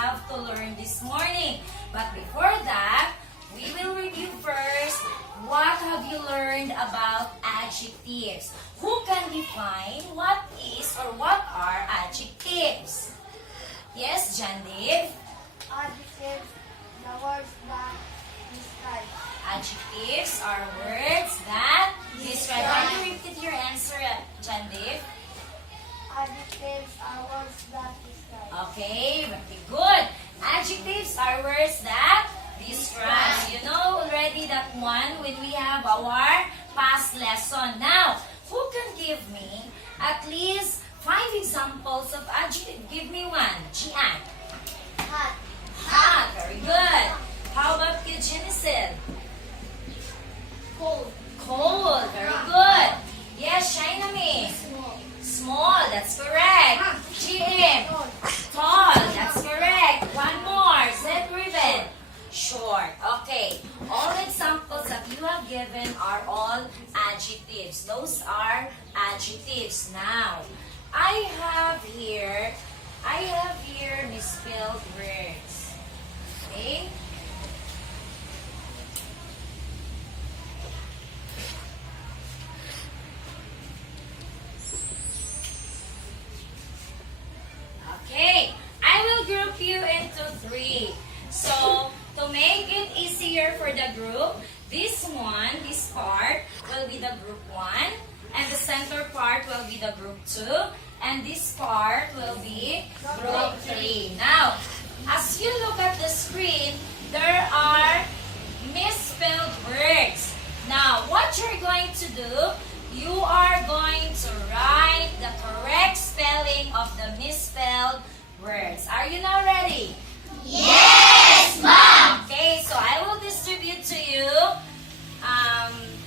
have to learn this morning. But before that, we will review first what have you learned about adjectives. Who can define what is or what are adjectives? Yes, John Dave? Adjectives, the words that describe. Adjectives are words that describe. Can you repeat your answer, John Dave? Adjectives are words that describe. Okay, very good. Adjectives are words that describe. You know already that one when we have our past lesson. Now, who can give me at least 5 examples of adjective? Give me one. Gian. Hot, Hot. Very good. How about you, Genesis? cold, Cold. Very good. Yes, Shinami. small, Small. That's correct. GM. Tall. That's correct. One more. Zed Riven. Short. Okay. All examples that you have given are all adjectives. Those are adjectives. Now, I have here misspelled words. Okay? Okay, I will group you into 3. So, to make it easier for the group, this part will be the group 1, and the center part will be the group 2, and this part will be group 3. Now, as you look at the screen, there are misspelled words. Now, what you're going to do, you are going to write the correct spelling of the misspelled words. Are you now ready? Yes, Mom! Okay, so I will distribute to you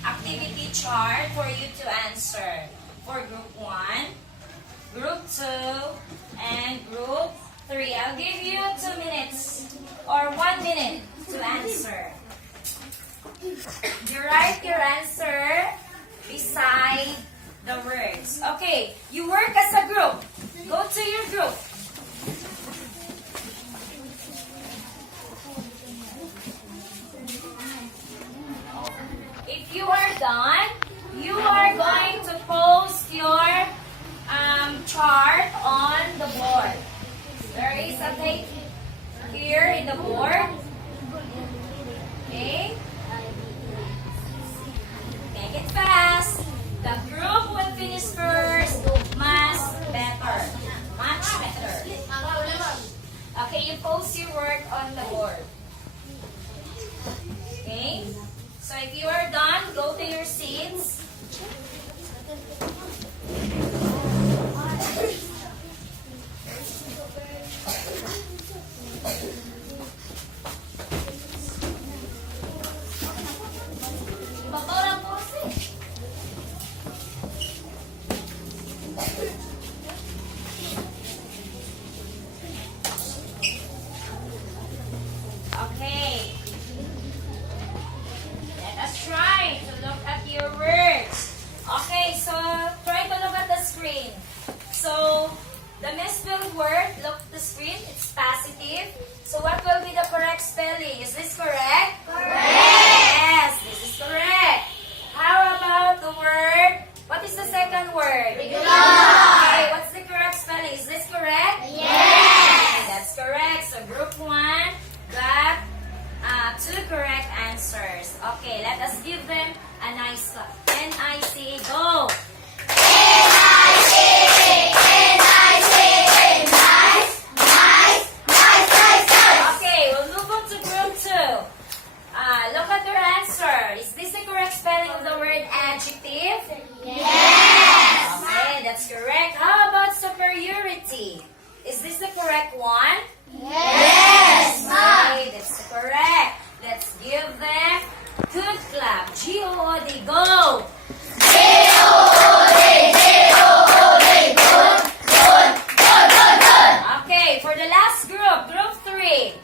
activity chart for you to answer for group 1, group 2, and group 3. I'll give you 2 minutes or 1 minute to answer. You write your answer beside the words. Okay, you work as a group. Go to your group. If you are done, you are going to post your chart on the board. There is a tape here in the board. Okay? Make it fast. The group will finish first. Much better. Much better. Okay, you post your work on the board. Okay? So if you are done, go to your seats. Ibabaw lang po kasi. Okay. Let us try to look at your words. Okay, so try to look at the screen. So, the misspelled word, look at the screen, it's positive. So what will be the correct spelling? Is this correct? Correct! Yes, this is correct. How about the word? What is the second word? Regular. Okay, what's the correct spelling? Is this correct? Yes! That's correct. So group 1 got 2 correct answers. Okay, let us give them a nice clap. N-I-C, go! Okay, we'll move on to group 2. Look at your answer. Is this the correct spelling of the word adjective? Yes! Okay, that's correct. How about superiority? Is this the correct one? Yes! Okay, that's correct. Let's give them good clap. G-O-O-D, go! Okay, for the last group, group 3.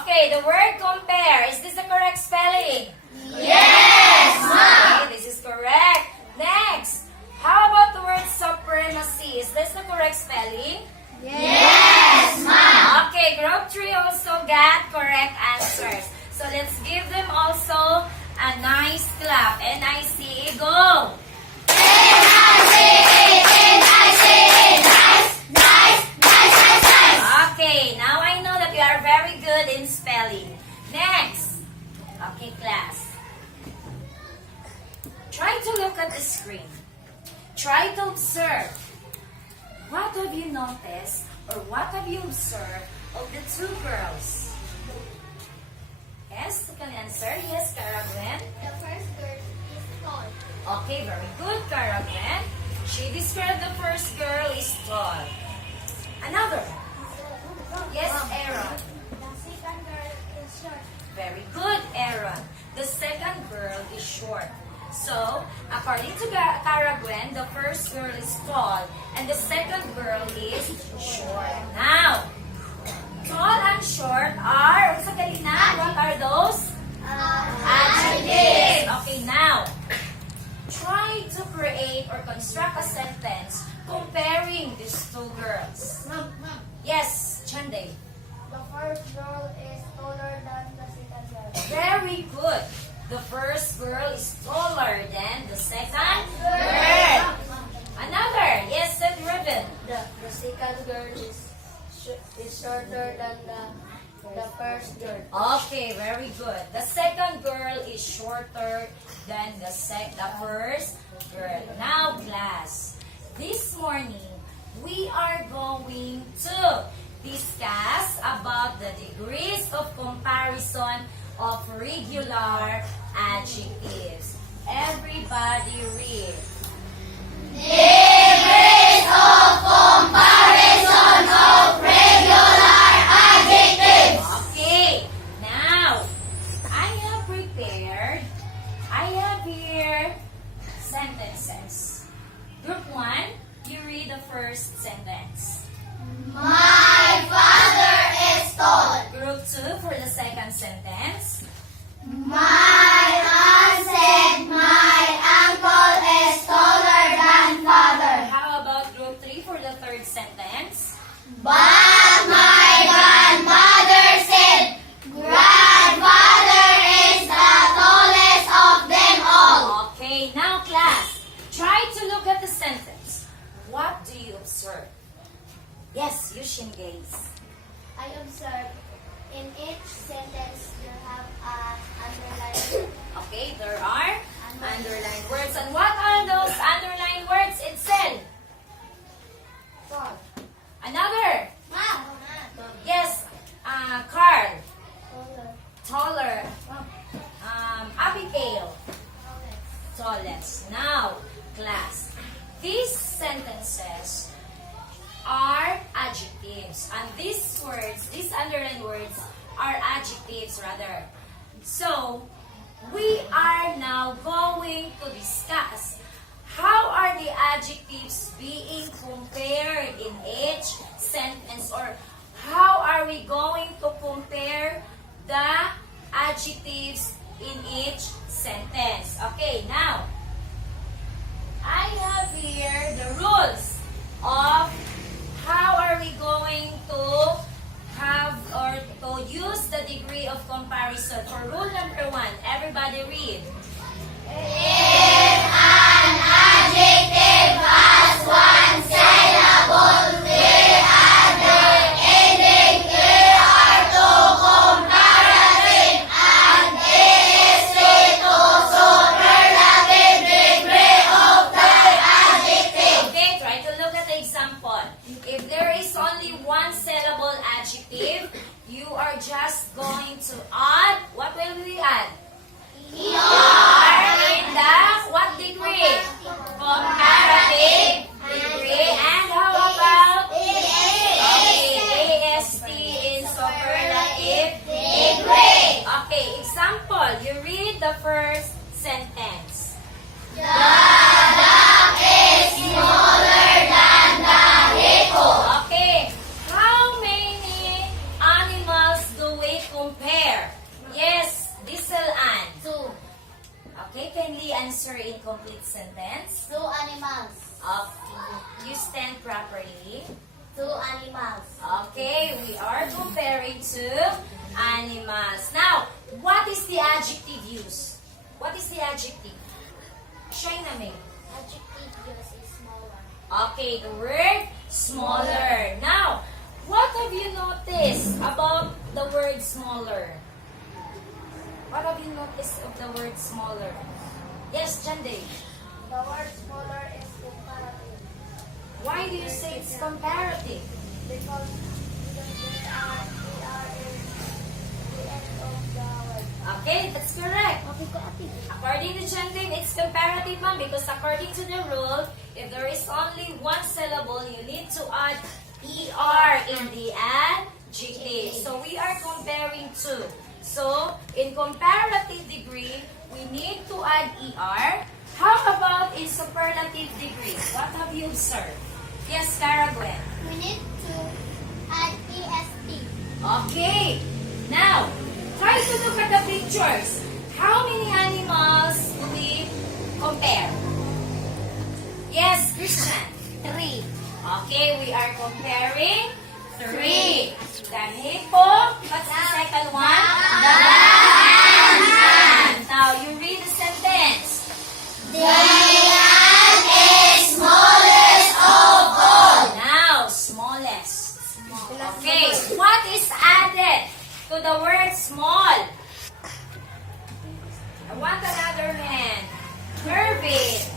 Okay, the word compare. Is this the correct spelling? Yes, Okay, this is correct. Next, how about the word supremacy? Is this the correct spelling? Yes, Mom! Okay, group 3 correct answers. So let's give them also a nice clap. N-I-C-E, go! Okay, now I know that you are very good in spelling. Next. Okay, class. Try to look at the screen. Try to observe. What have you noticed or what have you observed of the two girls? Yes, you can answer. Yes, Cara Gwen. The first girl is tall. Okay, very good, Cara Gwen. She described the first girl is tall. Another. Yes, Aaron. The second girl is short. Very good, Aaron. The second girl is short. So, according to Cara Gwen, the first girl is tall and the second girl is short. Now, tall and short are, what are those? Adjectives. Okay, now, try to create or construct a sentence comparing these two girls. Mom. Yes, Chande. The first girl is taller than the second girl. Very good. The first girl is taller than the second Girl. girl. Another. Yes, Seth Ribbon. The second girl is shorter than the first girl. Okay, very good. The second girl is shorter than the first girl. Now, class, this morning, we are going to discuss about the degrees of comparison of regular adjectives. Everybody read. Degrees of comparison of regular adjectives. Okay, now, I have here sentences. Group 1, you read the first sentence. My father is tall. Group 2 for the second sentence. My aunt said my uncle is taller than father. How about group 3 for the third sentence? But my grandmother said grandfather is the tallest of them all. Okay, now class, try to look at the sentence. What do you observe? Yes, you should gaze. I observe in each sentence you have an underlined. Okay, there are underlined words. And what are those underlined words in cell? Tall. Another. Mom. Yes, Carl. Taller. Taller. Abigail. Tallest. Now, class, these sentences are adjectives. And these words, these underlined words, are adjectives rather. So, we are now going to discuss how are the adjectives being compared in each sentence, or how are we going to compare the adjectives in each sentence. Okay, now, I have here the rules of how are we going to have or to use the degree of comparison. For rule number 1, everybody read. If an adjective has one syllable, the other ending are two comparative and is to superlative degree of the adjective. Okay, try to look at the example. If there is only one syllable adjective, you are just going to add, what will we add? Are in the what degree? Comparative degree. And how about AST in superlative degree? Okay, example. You read the first sentence. The duck is smaller than the hippo. Okay, how many animals do we compare? Yes, Diesel Ann. Two. Okay, kindly answer in complete sentence. Two animals. You stand properly. Two animals. Okay, we are comparing two animals. Now, what is the adjective use? What is the adjective? Shine na me. Adjective use is smaller. Okay, the word smaller. Now, what have you noticed about the word smaller? What have you noticed of the word smaller? Yes, Jande. The word smaller is comparative. Why do you say it's comparative? Because there are in the end of the word. Okay, that's correct. Okay ko, ate. According to Jande, it's comparative, ma'am, because according to the rule, if there is only one syllable, you need to add ER in the adjective. So we are comparing two. So, in comparative degree, we need to add ER. How about in superlative degree? What have you observed? Yes, Cara Gwen. We need to add EST. Okay. Now, try to look at the pictures. How many animals do we compare? Yes, Christian. 3. Okay, we are comparing 3. The hippo. What's the second one? The lion. Now, you read the sentence. The lion is smallest of all. Now, smallest. Okay, what is added to the word small? I want another hand. Mervin.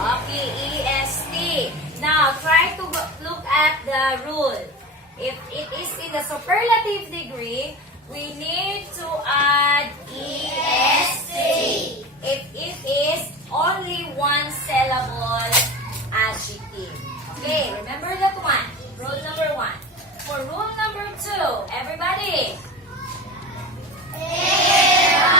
Okay, EST. Now, try to look at the rule. If it is in the superlative degree, we need to add EST. If it is only one syllable adjective. Okay, remember that one. Rule number 1. For rule number 2, everybody. If a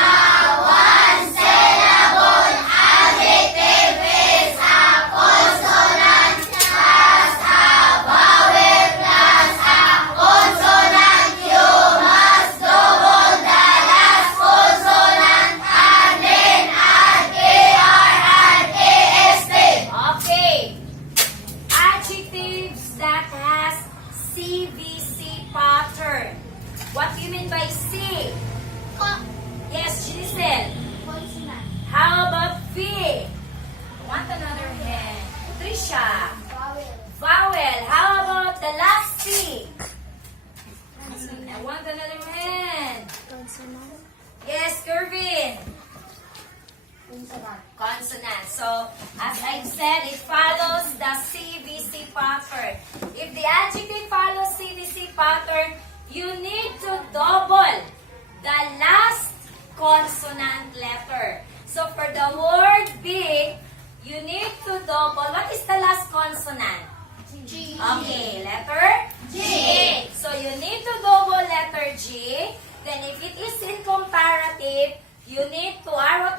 one syllable adjective is a consonant plus a vowel plus a consonant, you must double the last consonant and then add AR and AST. Okay. Adjectives that has CVC pattern. What do you mean by C? Yes, Giselle. Consonant. How about V? I want another hand. Trisha. Vowel. Vowel. How about the last C? I want another hand. Consonant. Yes, Kervin. Consonant. Consonant. So, as I've said, it follows the CVC pattern. If the adjective follows CVC pattern, you need to double the last consonant letter. So, for the word big, you need to double. What is the last consonant? G. Okay, letter G. So, you need to double letter G. Then, if it is in comparative, you need to add,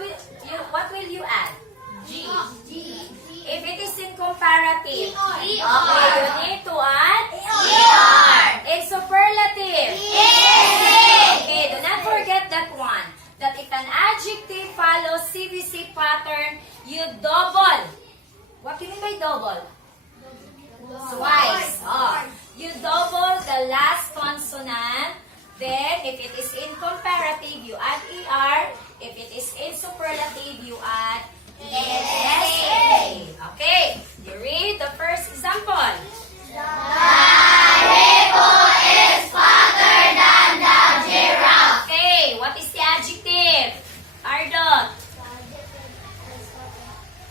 what will you add? G. G. If it is in comparative, ER. okay, you need to add ER. In superlative, okay, do not forget that one. That if an adjective follows CVC pattern, you double. What do you mean by double? Twice. Oh. You double the last consonant. Then, if it is in comparative, you add ER. If it is in superlative, you add ESA. Okay, you read the first example. The hippo is fatter than the giraffe. Okay, what is the adjective? Ardot.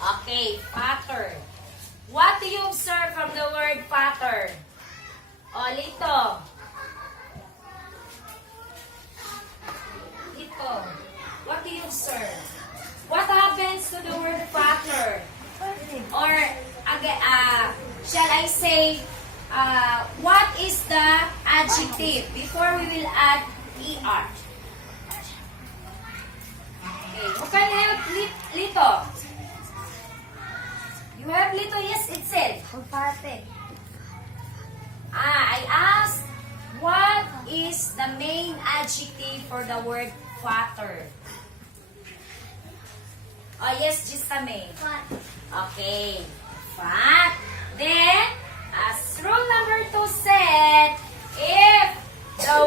Okay, fatter. What do you observe from the word fatter? Lito. Lito. What do you observe? What happens to the word fatter? Or, shall I say, what is the adjective before we will add ER? Okay, who can help Lito? You have Lito, yes, itself. Comparative. I asked, what is the main adjective for the word fatter? Oh, yes, just the main. Fat. Okay, fat. Then, as rule number 2 said, if the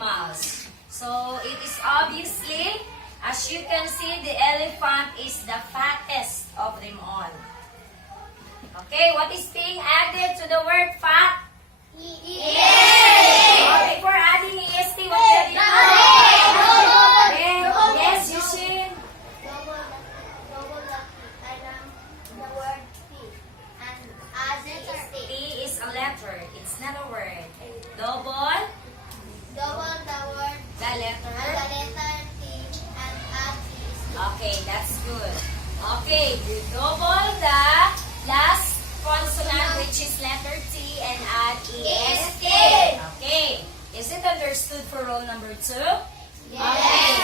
animals. So it is obviously, as you can see, the elephant is the fattest of them all. Okay, what is being added to the word fat? Before adding EST, what did you do? Yes, Yushin. Double the word P and add T EST. is a letter. It's not a word. Double Double the word the and letter. the letter T and add EST. Okay, that's good. Okay, you double the last consonant, which is letter T, and add EST. Okay. Is it understood for rule number 2? Yes. Okay.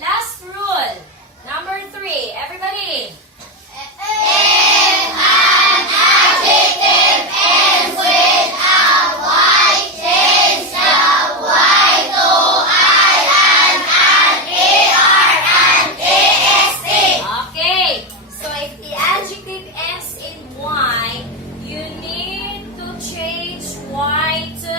Last rule. Number 3. Everybody. If an adjective ends with a Y, change the Y to I and add ER and EST. Okay. So if the adjective ends in Y, you need to change Y to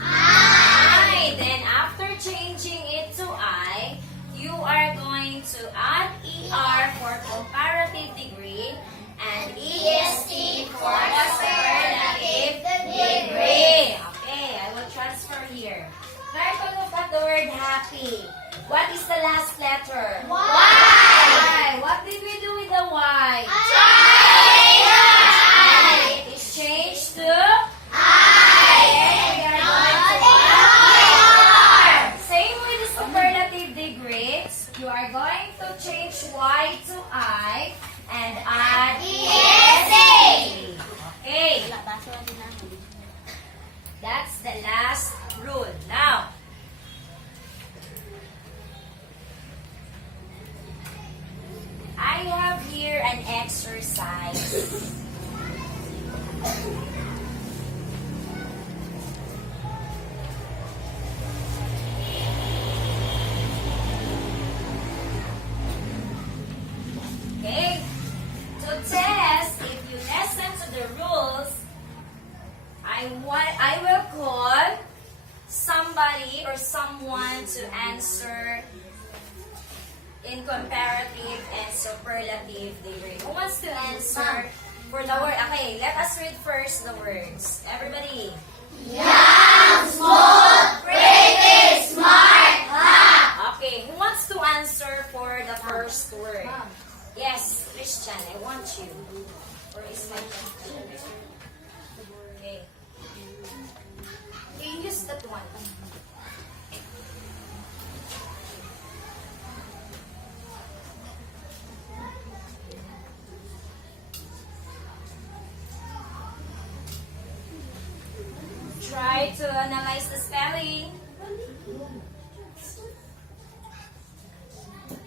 I. Then after changing it to I, you are going to add ER for comparative degree and EST for the superlative degree. Okay, I will transfer here. Try to look at the word happy. What is the last letter? Y. What did we do with the Y? I. It is changed to same with the superlative degrees. You are going to change Y to I and add EST. Okay. That's the last rule. Now, I have here an exercise. Okay? To test if you listen to the rules, I will call somebody or someone to answer in comparative and superlative degree. Who wants to answer for the word? Okay, let us read first the words. Everybody. Young, small, pretty, smart, hot. Okay, who wants to answer for the first word? Yes, Christian, I want you. Or is my okay. You use that one. Try to analyze the spelling.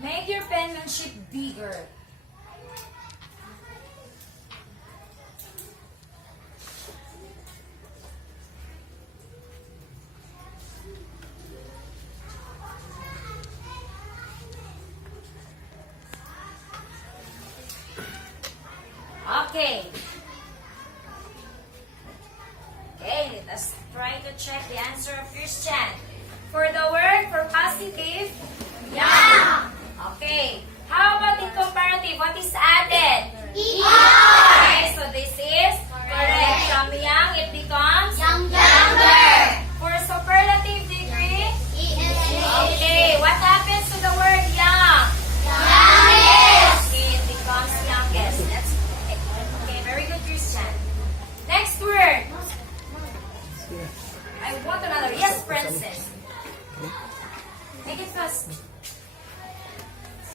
Make your penmanship bigger.